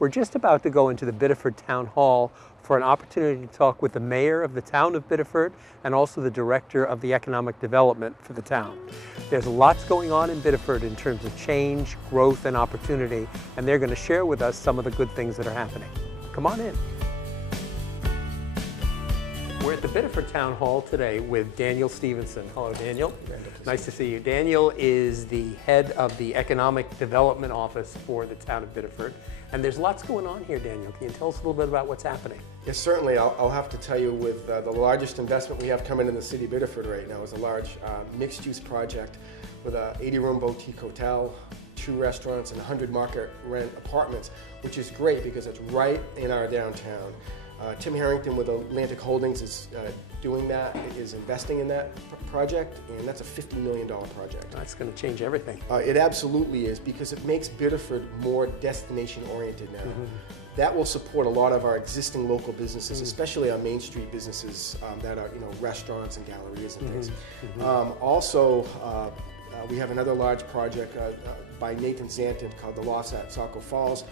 We're just about to go into the Biddeford Town Hall for an opportunity to talk with the mayor of the town of Biddeford and also the director of the economic development for the town. There's lots going on in Biddeford in terms of change, growth, and opportunity, and they're going to share with us some of the good things that are happening. Come on in. We're at the Biddeford Town Hall today with Daniel Stevenson. Hello, Daniel. Nice to see you. Daniel is the head of the Economic Development Office for the town of Biddeford. And there's lots going on here, Daniel. Can you tell us a little bit about what's happening? Yes, certainly. I'll have to tell you with the largest investment we have coming in the city of Biddeford right now is a large mixed-use project with a 80-room boutique hotel, 2 restaurants, and 100 market rent apartments, which is great because it's right in our downtown. Tim Harrington with Atlantic Holdings is doing that, is investing in that project, and that's a $50 million project. That's going to change everything. It absolutely is, because it makes Biddeford more destination-oriented now. Mm-hmm. That will support a lot of our existing local businesses, especially our Main Street businesses that are, restaurants and galleries and things. Also, we have another large project by Nathan Zanton called the Lofts at Saco Falls.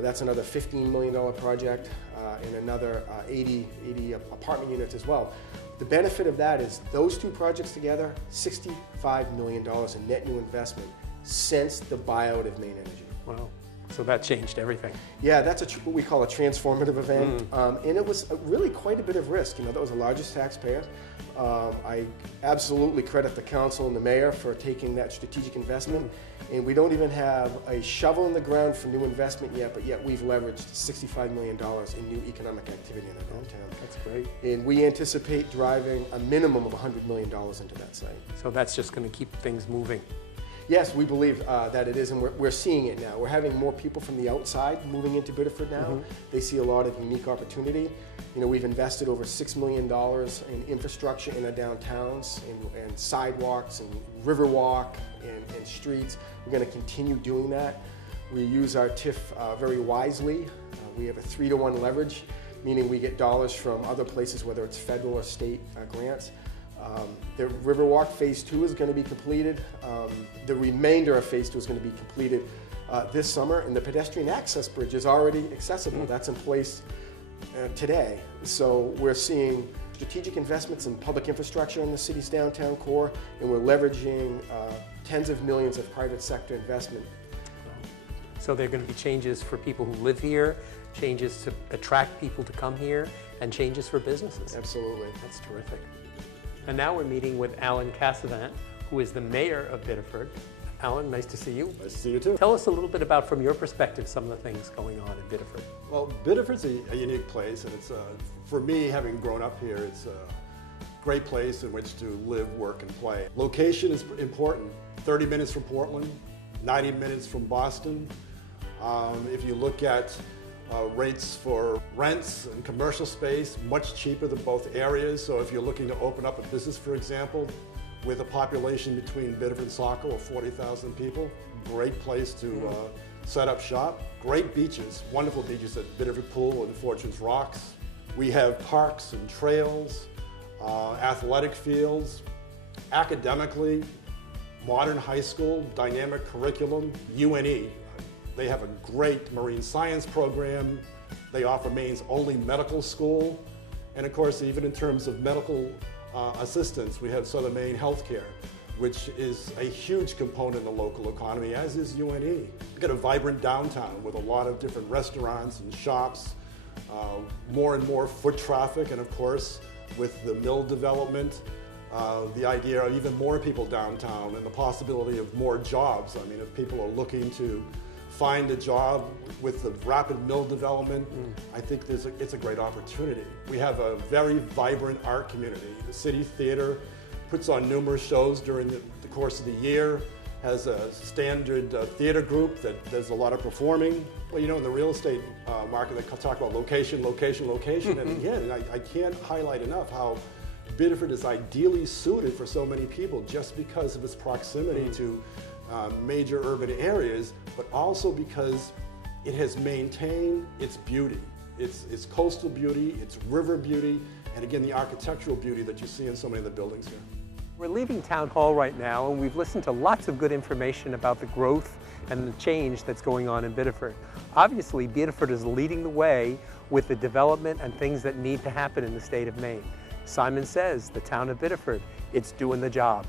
That's another $15 million project and another 80 apartment units as well. The benefit of that is those 2 projects together, $65 million in net new investment since the buyout of Maine Energy. Wow. So that changed everything. Yeah, that's what we call a transformative event. And it was really quite a bit of risk. That was the largest taxpayer. I absolutely credit the council and the mayor for taking that strategic investment. And we don't even have a shovel in the ground for new investment yet, but yet we've leveraged $65 million in new economic activity in our downtown. That's great. And we anticipate driving a minimum of $100 million into that site. So that's just going to keep things moving. Yes, we believe that it is, and we're seeing it now. We're having more people from the outside moving into Biddeford now. They see a lot of unique opportunity. We've invested over $6 million in infrastructure in our downtowns, and sidewalks, and riverwalk, and streets. We're going to continue doing that. We use our TIF very wisely. We have a 3-to-1 leverage, meaning we get dollars from other places, whether it's federal or state grants. The Riverwalk Phase 2 is going to be completed. The remainder of Phase 2 is going to be completed this summer, and the pedestrian access bridge is already accessible. That's in place today. So we're seeing strategic investments in public infrastructure in the city's downtown core, and we're leveraging tens of millions of private sector investment. So there are going to be changes for people who live here, changes to attract people to come here, and changes for businesses. Absolutely. That's terrific. And now we're meeting with Alan Cassavant, who is the mayor of Biddeford. Alan, nice to see you. Nice to see you too. Tell us a little bit about, from your perspective, some of the things going on in Biddeford. Well, Biddeford's a unique place, and it's for me, having grown up here, it's a great place in which to live, work, and play. Location is important. 30 minutes from Portland, 90 minutes from Boston. If you look at rates for rents and commercial space, much cheaper than both areas. So if you're looking to open up a business, for example, with a population between Biddeford and Saco of 40,000 people, great place to set up shop. Great beaches, wonderful beaches at Biddeford Pool and Fortune's Rocks. We have parks and trails, athletic fields, academically, modern high school, dynamic curriculum, UNE. They have a great marine science program. They offer Maine's only medical school. And of course, even in terms of medical assistance, we have Southern Maine Healthcare, which is a huge component in the local economy, as is UNE. We've got a vibrant downtown with a lot of different restaurants and shops, more and more foot traffic, and of course, with the mill development, the idea of even more people downtown and the possibility of more jobs. I mean, if people are looking to find a job with the rapid mill development, I think it's a great opportunity. We have a very vibrant art community. The City Theater puts on numerous shows during the course of the year, has a standard theater group that does a lot of performing. Well, in the real estate market, they talk about location, location, location, and again, I can't highlight enough how Biddeford is ideally suited for so many people just because of its proximity to major urban areas, but also because it has maintained its beauty. Its coastal beauty, its river beauty, and again, the architectural beauty that you see in so many of the buildings here. We're leaving Town Hall right now, and we've listened to lots of good information about the growth and the change that's going on in Biddeford. Obviously, Biddeford is leading the way with the development and things that need to happen in the state of Maine. Simon says, the town of Biddeford, it's doing the job.